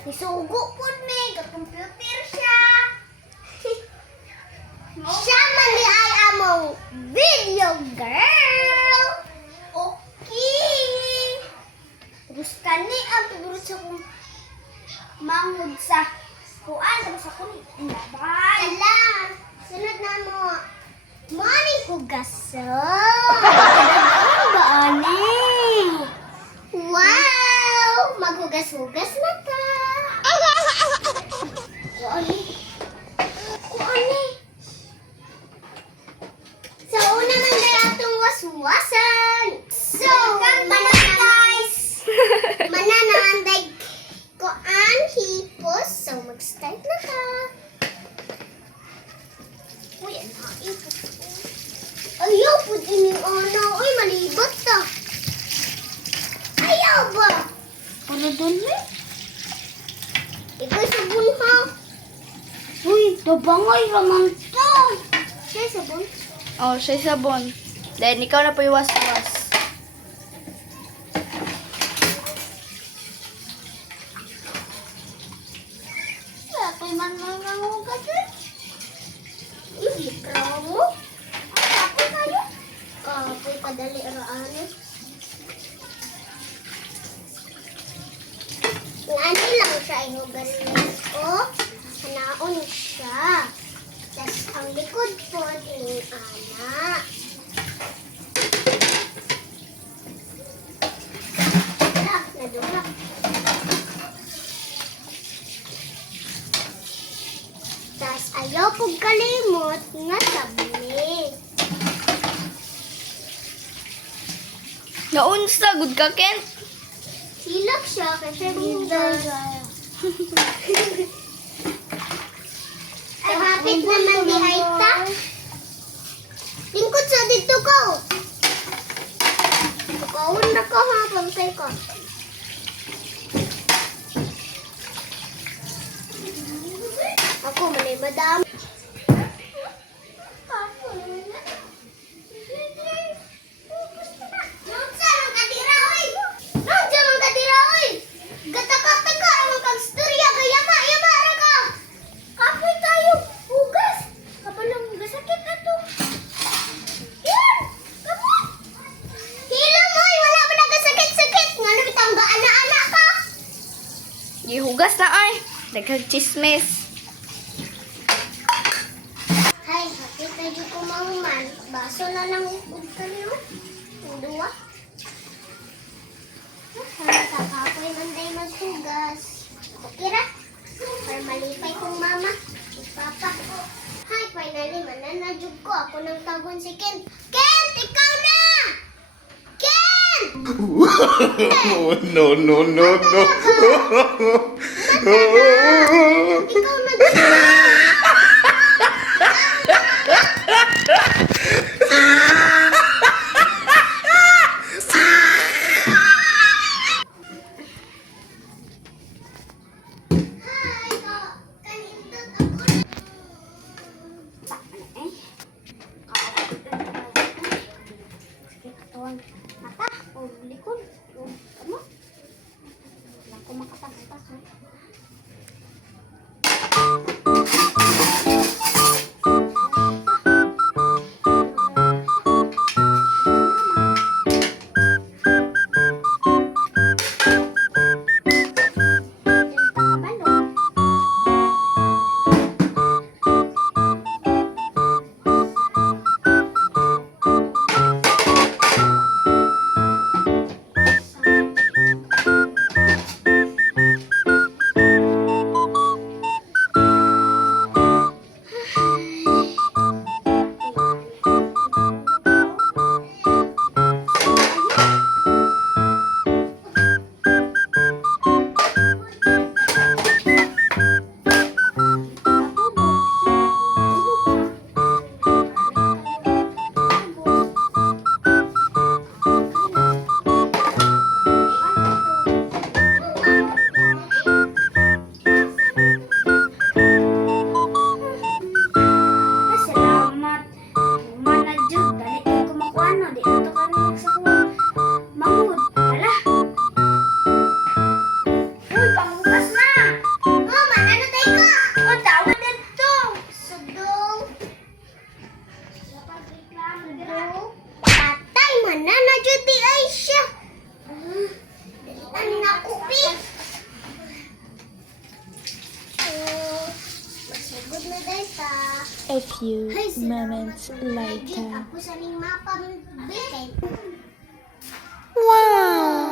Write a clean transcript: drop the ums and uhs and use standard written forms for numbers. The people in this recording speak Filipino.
Isugo po me, computer siya. Siya man di ay among video girl. Okay. Terus kani ang pagurot sa kong mangod sa kuan tapos ako ni bye. Salam. Sunod na mo. Morning hugason. Ano ba ani? Wow! Maghugas-hugas na ka. Kuani? Kuani? So, una man na atong waswasan. So, mana guys. Manananday kuan hipos. So, mag-start na ka. Uy, ang hain po. Ayaw po din yung ano. Uy, malibot to. Ayaw ba? Para doon eh. Ikaw sabon ha. Uy, tabangay raman to. Siya sabon? Oh, siya sabon. Then, ikaw na po iwas-was. Wala kayo man nangangugas eh. Uy, likraw mo. Kapoy kayo. Kapoy kadali raan eh. Ano lang siya inugas ko. Hanaon siya. Tapos ang likod po yung anak. Nadulak. Tapos ayaw pong kalimot nga sabli. Naunsa, good ka, Ken? Silak siya kasi hugas. Kahapit naman di ay ta. Lingkod sa dito ko. Tukawin na ko ha, pamsay ko. Ako, malay madami. Gihugas na ay. Daghang chismis. Hay, hati tayo kumahuman. Baso na lang ikod ka niyo. Ang duwa. Kakapoy man tayo maghugas. Okay ra? Para malipay kong mama. Papa. Hay, finally, mananadjug ko. Ako nang tagon si Ken. Ken, ikaw na! Ken! No, no, no, no. Ikaw na! Mata, o likod, o ano? Wala ko makataspas. few Ay, moments salamat later. Ako sa ning mapang bitin. Wow!